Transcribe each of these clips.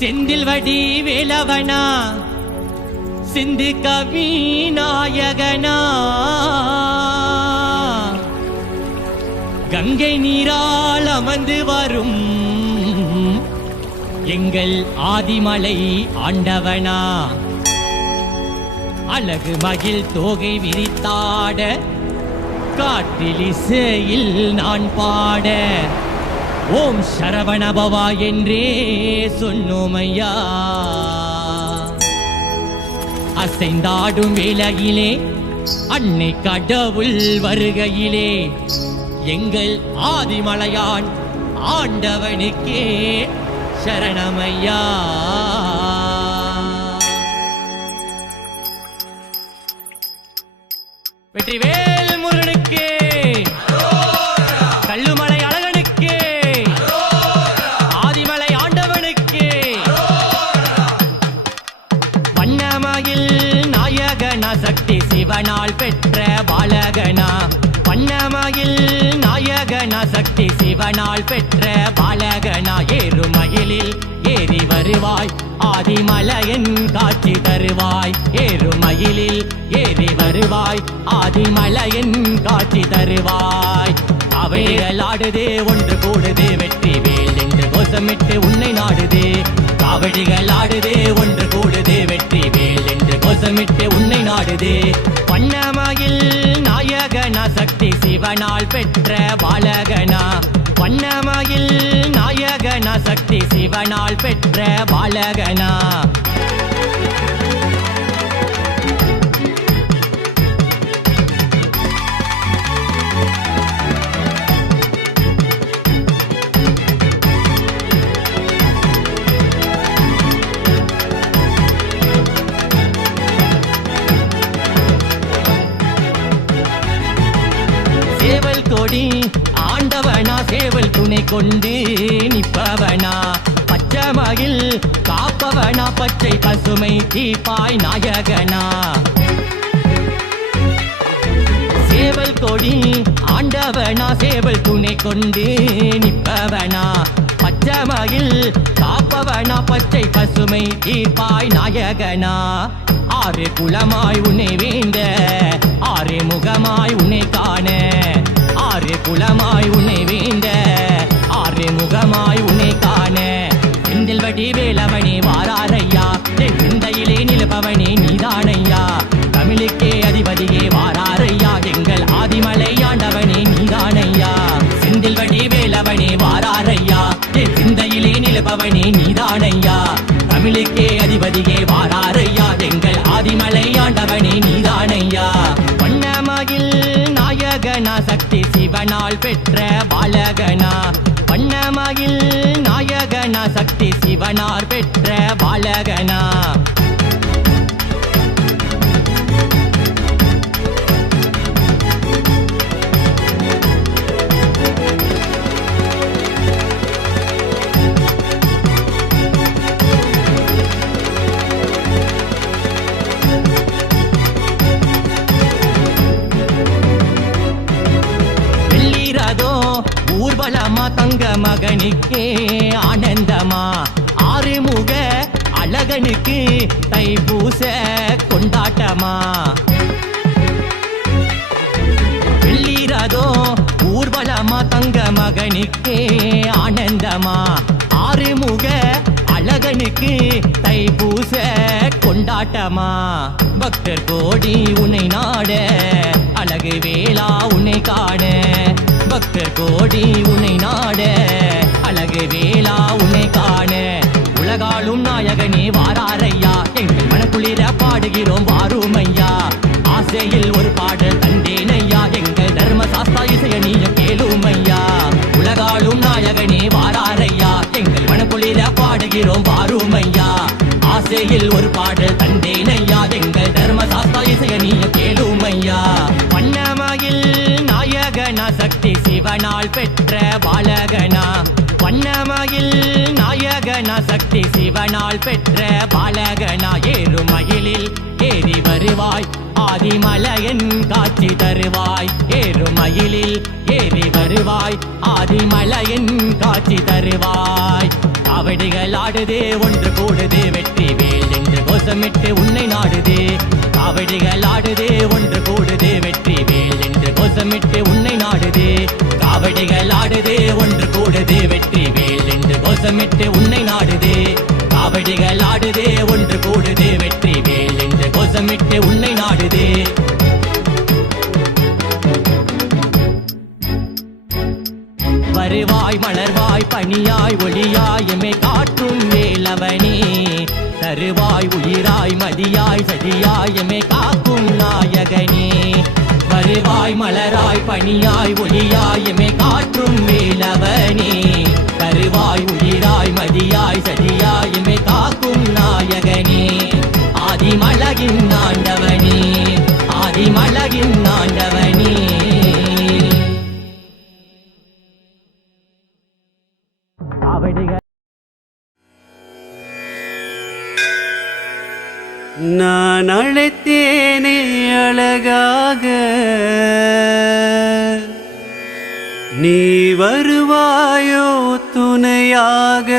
செந்தில் வடி வேலவனா சிந்து கவி நாயகனா கங்கை நீரால் அமர்ந்து வரும் எங்கள் ஆதிமலை ஆண்டவனா அழகு மகிழ் தோகை விரித்தாட காற்றில் இசையில் நான் பாட ஓம் சரவணபவா என்றே சொன்னோமையா. அசைந்தாடும் வேளையிலே அன்னை கடவுள் வருகையிலே எங்கள் ஆதிமலையான் ஆண்டவனுக்கே சரணமையா. வெற்றிவேல் முருகனுக்கு, கல்லுமலை அழகனுக்கு, ஆதிமலை ஆண்டவனுக்கு. வண்ணமயில் நாயகனா சக்தி சிவனால் பெற்ற பாலகனா. வண்ணமயில் நாயகனா சக்தி சிவனால் பெற்ற பாலகனா. ஏறுமயிலில் ஏறி வருவாய் ஆதிமலையன் காட்சி தருவாய். ஏறுமயிலில் ஏறி வருவாய் ஆதிமலையன் காட்சி தருவாய். அவைகள் ஆடுதே ஒன்று கூடுதே வெற்றி வேல் என்று கோஷமிட்டு உன்னை நாடுதே. காவடிகள் ஆடுதே ஒன்று கூடுதே வெற்றி வேல் என்று கோஷமிட்டு உன்னை நாடுதே. வண்ணமயில் நாயகனா சக்தி சிவனால் பெற்ற பாலகனா. வண்ணமயில் நாயகனா சக்தி சிவனால் பெற்ற பாலகனா. சேவல் கொடி ஆண்டவனா சேவல் துணை கொண்டு நிற்பவனா. பச்சமகில் காப்பவனா பச்சை பசுமை தீப்பாய் நாயகனா. சேவல் கொடி ஆண்டவனா சேவல் துணை கொண்டு நிற்பவனா. பச்சமகில் காப்பவனா பச்சை பசுமை தீப்பாய் நாயகனா. ஆறு குலமாய் உன்னை வேண்ட ஆறு முகமாய் உன்னை காண. ஆறு குலமாய் உன்னை வேண்ட ஆறு முகமாய் உன்னை காண. செந்தில் வடி வேலவனே வாராரையா சிந்தையிலே நிலப்பவனே நீதானையா. தமிழுக்கே அதிபதியே வாராரையா எங்கள் ஆதிமலை ஆண்டவனே நீதானையா. செந்தில் வடி வேலவனே வாராரையா சிந்தையிலே நிலப்பவனே நீதானையா. தமிழுக்கே அதிபதியே வாராரையா எங்கள் ஆதிமலை ஆண்டவனே நீதானையா. வண்ணமயில் நாயகனா சக்தி சிவனால் பெற்ற பாலகனா. வண்ணமயில் நாயகனா சக்தி சிவனார் பெற்ற பாலகனா. ஊர்வலமா தங்க மகனுக்கே ஆனந்தமா. ஆறுமுக அழகனுக்கு தைப்பூச கொண்டாட்டமா. வெள்ளீரதோ ஊர்வலமா தங்க மகனுக்கே ஆனந்தமா. ஆறுமுக அழகனுக்கு தைப்பூச கொண்டாட்டமா. பக்தர் கோடி உன்னை நாட அழகு வேளா உன்னை காண. பக்தர் கோடி உன்னை நாட அழகு வேளா உன்னை காண. உலகாளும் நாயகனே வாராரையா எங்கள் மனக்குளிர பாடுகிறோம் வாருமையா. ஆசையில் ஒரு பாடல் தந்தேனையா எங்கள் தர்ம சாஸ்தா இசைய நீயும் கேளுமையா. உலகாளும் நாயகனே வாராரையா எங்கள் மனக்குளிர பாடுகிறோம் வாருமையா. ஆசையில் ஒரு பாடல் தந்தேனையா எங்கள் தர்ம சாஸ்தா இசைய நீயும் கேளுமையா. வண்ணமயில் நாயகனா சக்தி சிவனால் பெற்ற பாலகனா. வண்ணமயில் நாயகனா சக்தி சிவனால் பெற்ற பாலகனா. ஏறுமயிலில் ஏறி வருவாய் ஆதிமலையன் காட்சி தருவாய். ஏறுமயிலில் ஏறி வருவாய் ஆதிமலையன் காட்சி தருவாய். காவடிகள் ஆடுதே ஒன்று கூடுதே வெற்றி வேல் என்று கோஷமிட்டு உன்னை நாடுதே காவடிகள் ஆடுதே ஒன்று கூடுதே வெற்றி வேல் என்று கோஷமிட்டு உன்னை நாடுதே காவடிகள் ஆடுதே ஒன்று கூடுதே வெற்றி வேல் என்று கோஷமிட்டு உன்னை நாடுதே காவடிகள் ஆடுதே ஒன்று கூடுதே வெற்றி வேல் என்று கோஷமிட்டு உன்னை நாடுதே வருவாய் மலர்வாய் பனியாய் ஒளியாய் எம்மை காட்டும் வேலவனே தருவாய் உயிராய் மதியாய் சதியாய் எம்மை காக்கும் நாயகனே வருவாய் மலராய் பனியாய் ஒளியாய் எம்மை காட்டும் வேலவனே தருவாய் உயிராய் மதியாய் சதியாய் எம்மை காக்கும் நாயகனே ஆதிமலகின் ஆண்டவனே ஆதிமலகின் ஆண்டவனே நான் அழைத்தேனே அழகாக நீ வருவாயோ துணையாக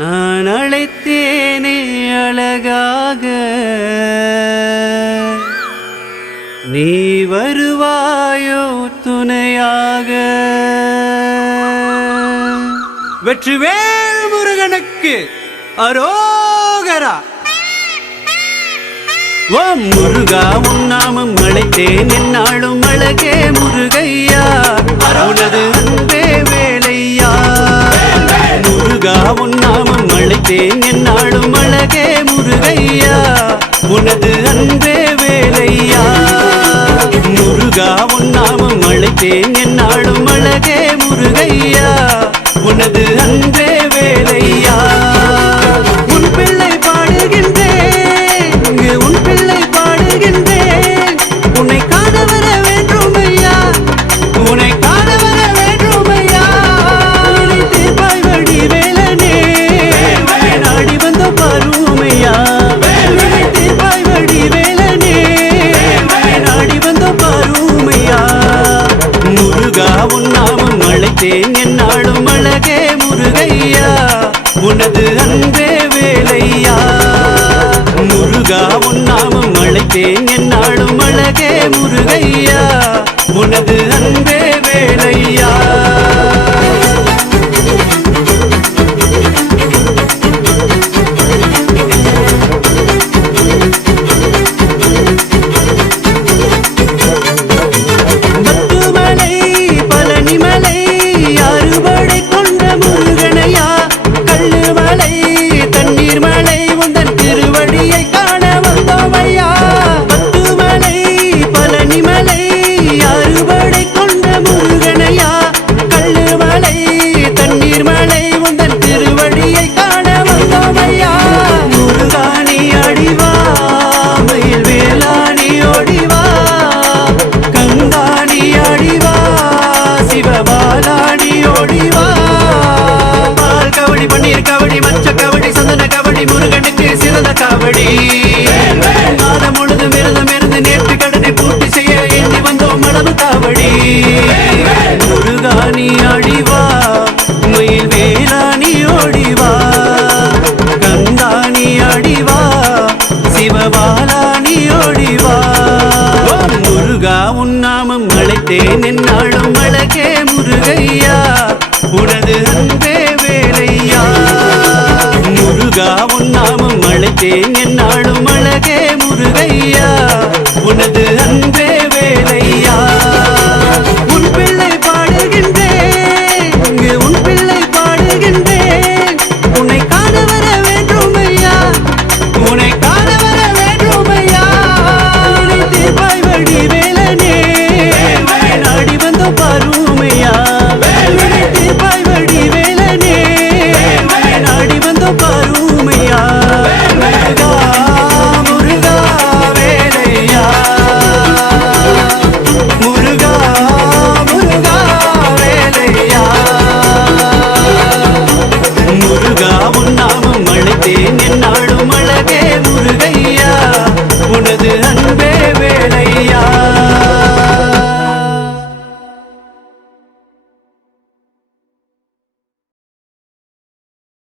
நான் அழைத்தேனே அழகாக நீ வருவாயோ துணையாக வெற்றிவேல் முருகனுக்கு அரோகரா ஓ முருகா உன் நாமம் அழைத்தேன் என்னாலும் அழகே முருகையா உனது அன்பே வேலையா முருகா உன் நாமம் அழைத்தேன் என்னாலும் அழகே முருகையா உனது அன்பே வேலையா முருகா உன் நாமம் அழைத்தேன் என்னாலும் அழகே முருகையா உனது அன்பே வேலையா உன் பிள்ளை பாடுகின்றேன் உன் பிள்ளை பாடுகின்றேன் உன்னை காண வர வேண்டும் ஐயா உன்னை காண வர வேண்டும் ஐயா தீர்ப்பாய் வடி வேலனே நாடி வந்த பாருமையா தீர்ப்பாய் வடி வேலனே நாடி வந்த பாருமையா முருகா உன் நாமம் அழைத்தேன் என்னாலும் அழகே முருகையா உனது அன்பே வேலையா முருகா உன் நாமம் அழைத்தேன் என்னாலும் அழகே முருகையா உனது அன்பே வேலையா முருகா நீ